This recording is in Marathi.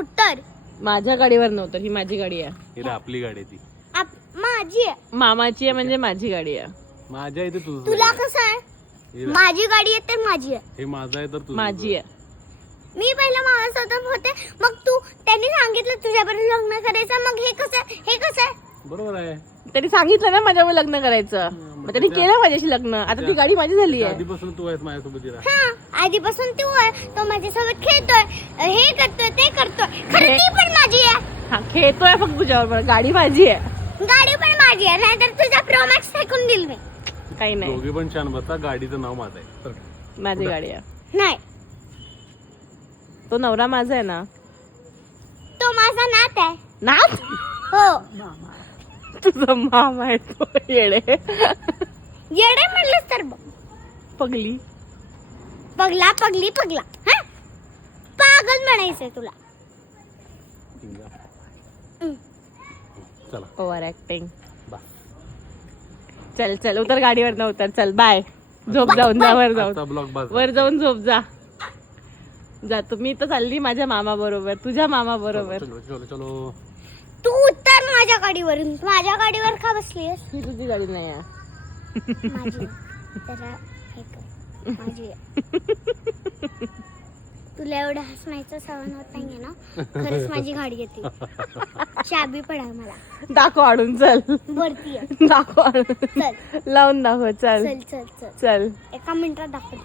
उत्तर. माझ्या गाडीवर नव्हतं, ही माझी गाडी आहे. ही रे आपली गाडी आहे ती. माझी आहे. मामाची आहे म्हणजे माझी गाडी आहे. माझ्या इथे तुझं तुला कसं आहे? माझी गाडी आहे तर माझी आहे. हे माझं आहे तर तुझं. माझी आहे. मी पहिला मामासोबत होते, मग त्यांनी सांगितलं तुझ्याबरोबर लग्न करायचं. मग हे कसं आहे? बरोबर आहे. त्यांनी सांगितलं ना माझ्यावर लग्न करायचं, मग त्यांनी केलं माझ्याशी लग्न. आता ती गाडी माझी झाली आहे. आधीपासून तू आहेस माझ्यासोबत हिरा. हा, आधीपासून तू आहे. तो माझ्यासोबत खेळतोय, हे करतोय, ते करतोय. खरं ती पण माझी आहे. हा, खेळतोय फक्त तुझ्यावर, गाडी माझी आहे. गाडी पण माझी आहे, नाहीतर तुझा प्रोमॅक्स फेकून दिल मी. काही नाही, दोघे पण छान बसता. गाडीचं नाव माझं आहे. चल. माझी गाडी आहे. नाही, तो नवरा माझा आहे ना. तो माझा नात आहे. नाच हो. तुझा मामा आहे तो येडे. येडे म्हणलंस तर बघ. पगली. पगला. हा, पागल म्हणायचंय तुला. चला ओव्हर ऍक्टिंग. बाय. चल चल उतर गाडीवर न उतर. चल बाय. झोप जाऊन जा, वर आजचा जाऊन, ब्लॉग बस. वर जाऊन झोप जा. जातो मी तर चालली माझ्या मामा बरोबर, तुझ्या मामा बरोबर. चलो चलो चलो. तू उत्तर माझ्या गाडीवरून. माझ्या गाडीवर का बसलीस? ही तुझी गाडी नाही आहे. माझी आहे. जरा हे कर. माझी आहे. तुला एवढं हसण्याचं सहन होत नाहीये ना. खरंच माझी गाडी येते. चाबी पण आहे मला. दाखव आणून. चल वरती आहे. दाखव आणून. चल लावून दाखव. चल चल चल चल. चल. एका मिनिटात दाखव.